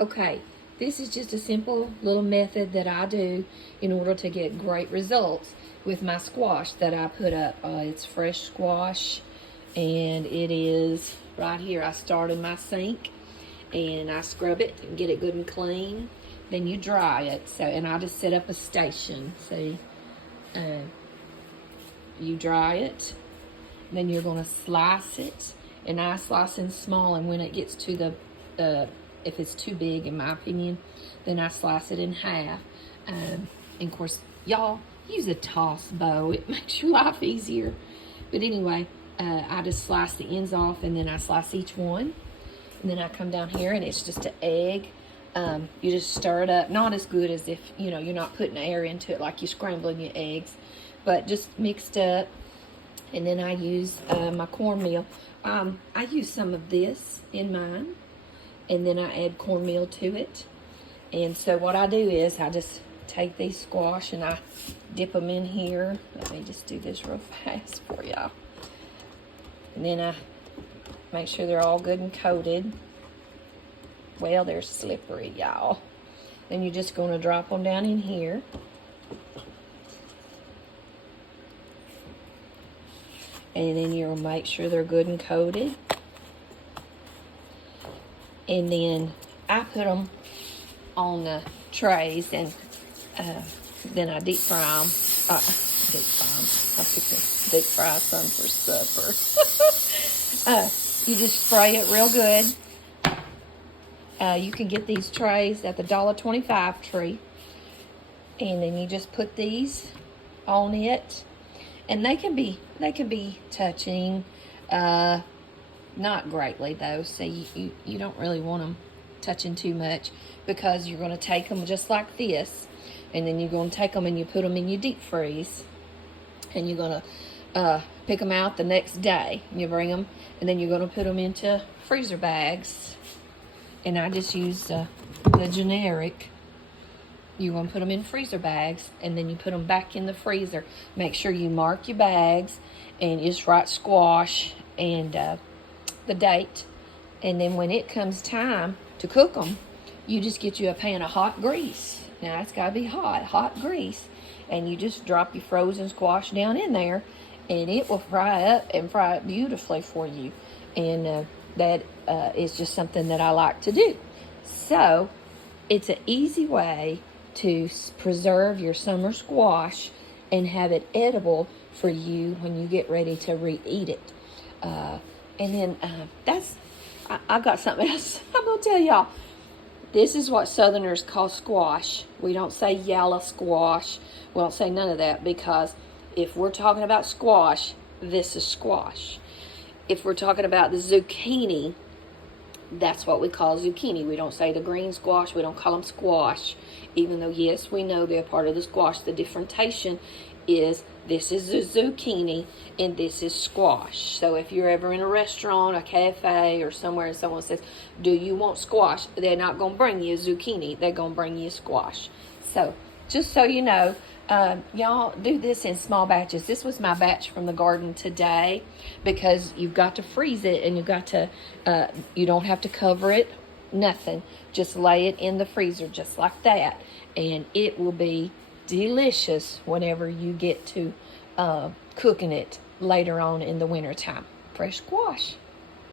Okay, this is just a simple little method that I do in order to get great results with my squash that I put up. It's fresh squash, and it is right here. I start in my sink, and I scrub it and get it good and clean. Then you dry it. And I just set up a station. See, you dry it. Then you're going to slice it, and I slice in small. And when it gets to the if it's too big, in my opinion, then I slice it in half. And of course, y'all use a toss bow. It makes your life easier. But anyway, I just slice the ends off, and then I slice each one. And then I come down here, and it's just an egg. You just stir it up. Not as good as if, you're not putting air into it like you're scrambling your eggs. But just mixed up. And then I use my cornmeal. I use some of this in mine. And then I add cornmeal to it. And so what I do is I just take these squash and I dip them in here. Let me just do this real fast for y'all. And then I make sure they're all good and coated. Well, they're slippery, y'all. Then you're just going to drop them down in here. And then you'll make sure they're good and coated. And then I put them on the trays, and then I deep fry them. Deep fry them. I pick to deep fry some for supper. You just spray it real good. You can get these trays at the $1.25 tree. And then you just put these on it. And they can be touching, not greatly though, so you don't really want them touching too much, because you're going to take them just like this, and then you're going to take them and you put them in your deep freeze, and you're going to pick them out the next day. You bring them, and then you're going to put them into freezer bags, and I just use the generic. You're going to put them in freezer bags, and then you put them back in the freezer. Make sure you mark your bags, and just write squash and the date. And then when it comes time to cook them, you just get you a pan of hot grease. Now, it's got to be hot grease. And you just drop your frozen squash down in there, and it will fry up and fry it beautifully for you. And that is just something that I like to do. So, it's an easy way to preserve your summer squash and have it edible for you when you get ready to re-eat it. And then I've got something else I'm going to tell y'all. This is what Southerners call squash. We don't say yellow squash. We don't say none of that, because if we're talking about squash, this is squash. If we're talking about the zucchini, that's what we call zucchini. We don't say the green squash. We don't call them squash. Even though, yes, we know they're part of the squash. The differentiation is this is the zucchini and this is squash. So if you're ever in a restaurant, a cafe, or somewhere, and someone says, do you want squash? They're not going to bring you a zucchini. They're going to bring you a squash. So just so you know, y'all do this in small batches. This was my batch from the garden today, because you've got to freeze it, and you've got to, you don't have to cover it, nothing. Just lay it in the freezer just like that, and it will be delicious whenever you get to cooking it later on in the wintertime. Fresh squash.